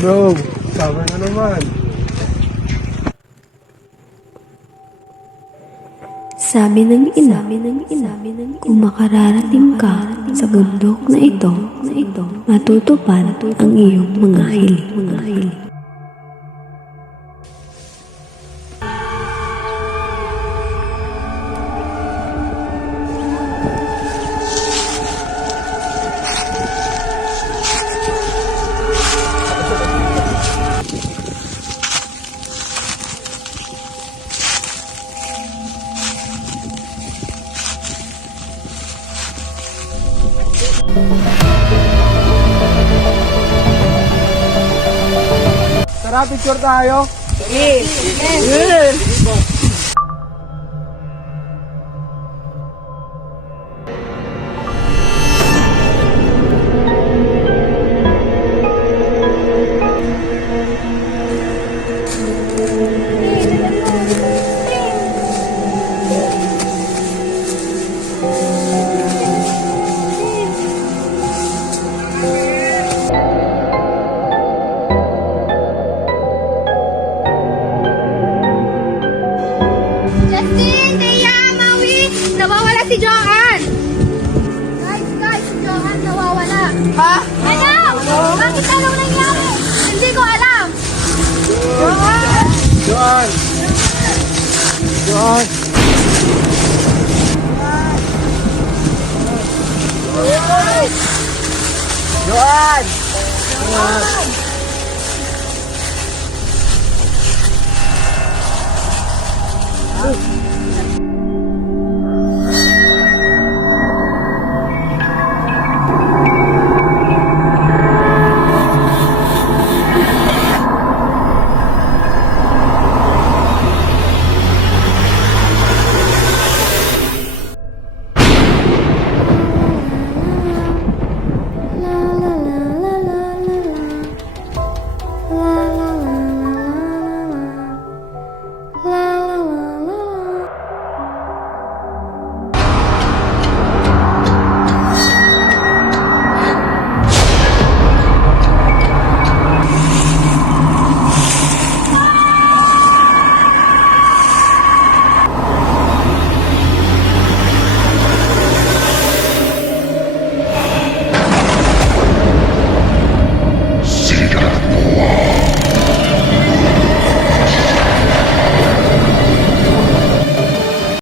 Bro, sabi na naman. Sabi ng ina, kung makararating ka sa bundok na ito, matutupad ang iyong mga hiling. Tara, picture tayo. Justin, Thea, Maui, nawawala si Joanne! Guys, si Joanne nawawala. Ha? Ano? Bakit anong nangyari? Hindi ko alam. Joanne! Joan! Joan! Joan! Joan!